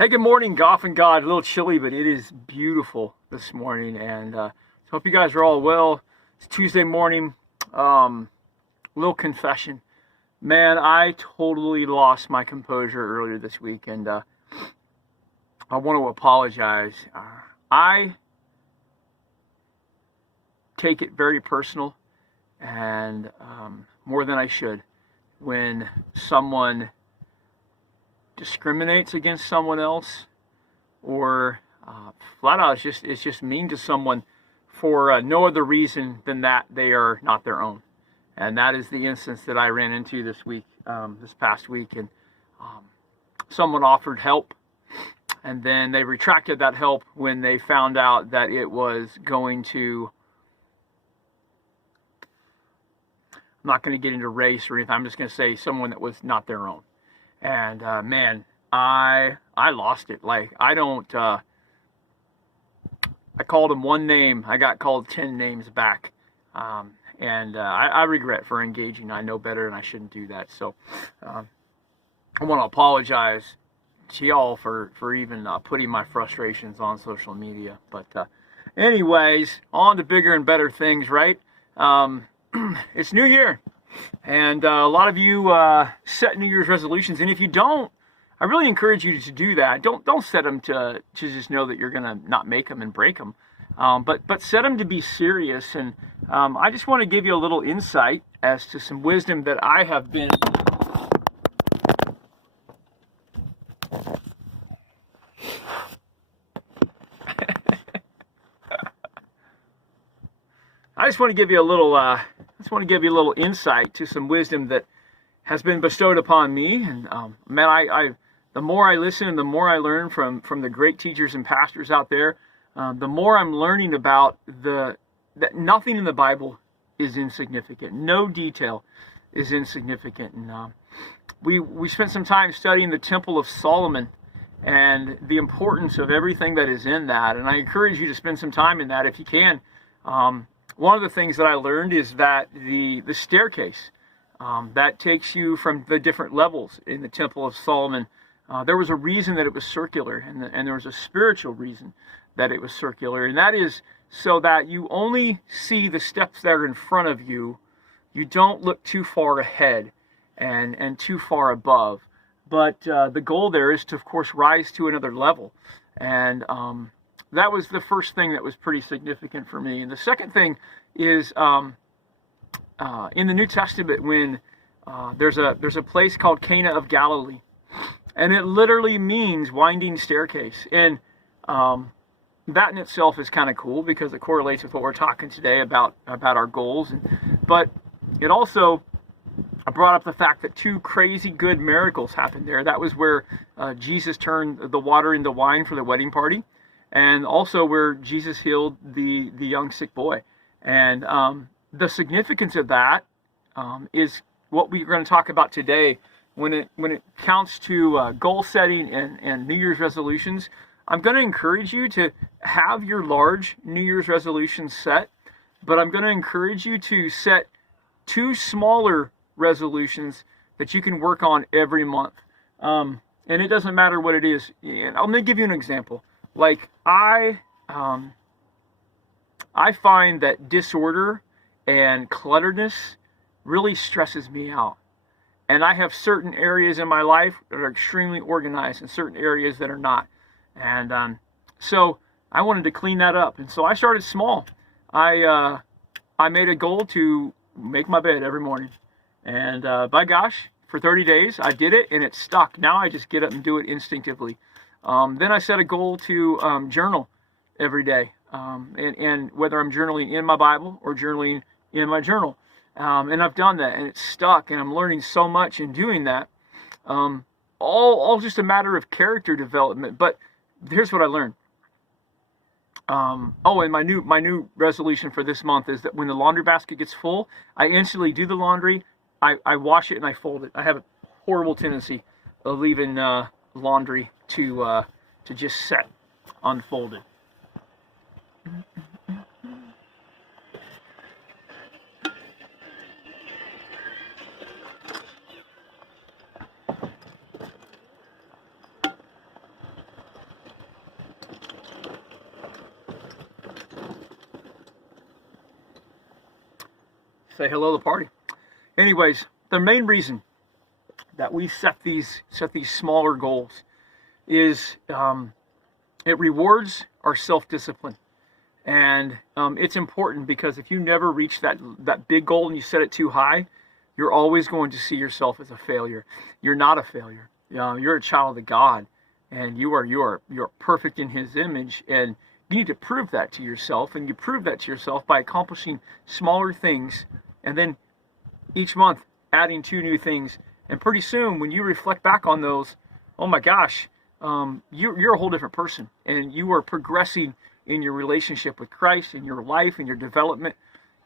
Hey, good morning, Goff and God. A little chilly, but it is beautiful this morning, and hope you guys are all well. It's Tuesday morning. Little confession, man. I totally lost my composure earlier this week, and I want to apologize. I take it very personal, and more than I should, when someone discriminates against someone else, or flat out it's just mean to someone for no other reason than that they are not their own. And that is the instance that I ran into this week, this past week. And someone offered help, and then they retracted that help when they found out that it was going to, I'm not going to get into race or anything, I'm just going to say someone that was not their own. And man, I lost it. Like, I called him one name, I got called 10 names back. And I regret for engaging. I know better and I shouldn't do that. So I want to apologize to y'all for even putting my frustrations on social media. But anyways, on to bigger and better things, right? It's New Year. And a lot of you set New Year's resolutions, and if you don't, I really encourage you to do that. Don't set them to just know that you're gonna not make them and break them, but set them to be serious. And I just want to give you a little insight as to some wisdom that I have been. I just want to give you a little. Insight to some wisdom that has been bestowed upon me. And man, I the more I listen and the more I learn from the great teachers and pastors out there, the more I'm learning about that nothing in the Bible is insignificant. No detail is insignificant. And we spent some time studying the Temple of Solomon and the importance of everything that is in that. And I encourage you to spend some time in that if you can. One of the things that I learned is that the staircase that takes you from the different levels in the Temple of Solomon, there was a reason that it was circular, and there was a spiritual reason that it was circular, and that is so that you only see the steps that are in front of you. You don't look too far ahead and too far above. But the goal there is to, of course, rise to another level. And that was the first thing that was pretty significant for me. And the second thing is in the New Testament, when there's a place called Cana of Galilee, and it literally means winding staircase. And that in itself is kind of cool because it correlates with what we're talking today about our goals. But it also brought up the fact that two crazy good miracles happened there. That was where Jesus turned the water into wine for the wedding party, and also where Jesus healed the young sick boy. And the significance of that is what we're going to talk about today. When it counts to goal setting and New Year's resolutions, I'm going to encourage you to have your large New Year's resolutions set, but I'm going to encourage you to set two smaller resolutions that you can work on every month. And it doesn't matter what it is. And I'm going to give you an example. Like, I find that disorder and clutteredness really stresses me out. And I have certain areas in my life that are extremely organized and certain areas that are not. And so I wanted to clean that up. And so I started small. I made a goal to make my bed every morning. And by gosh, for 30 days, I did it and it stuck. Now I just get up and do it instinctively. Then I set a goal to journal every day, and whether I'm journaling in my Bible or journaling in my journal, and I've done that, and it's stuck, and I'm learning so much in doing that. All just a matter of character development. But here's what I learned. And my new resolution for this month is that when the laundry basket gets full, I instantly do the laundry, I wash it, and I fold it. I have a horrible tendency of leaving laundry to just set unfolded. say hello to the party. Anyways, the main reason that we set these smaller goals is it rewards our self-discipline. And it's important because if you never reach that big goal and you set it too high, you're always going to see yourself as a failure. You're not a failure. You're a child of God, and you are perfect in His image, and you need to prove that to yourself. And you prove that to yourself by accomplishing smaller things, and then each month adding 2 new things. And pretty soon, when you reflect back on those, oh my gosh, you're a whole different person, and you are progressing in your relationship with Christ, in your life, in your development.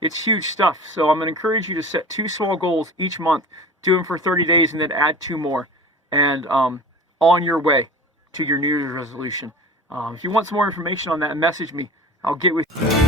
It's huge stuff. So I'm going to encourage you to set 2 small goals each month, do them for 30 days, and then add 2 more. And on your way to your New Year's resolution. If you want some more information on that, message me. I'll get with you.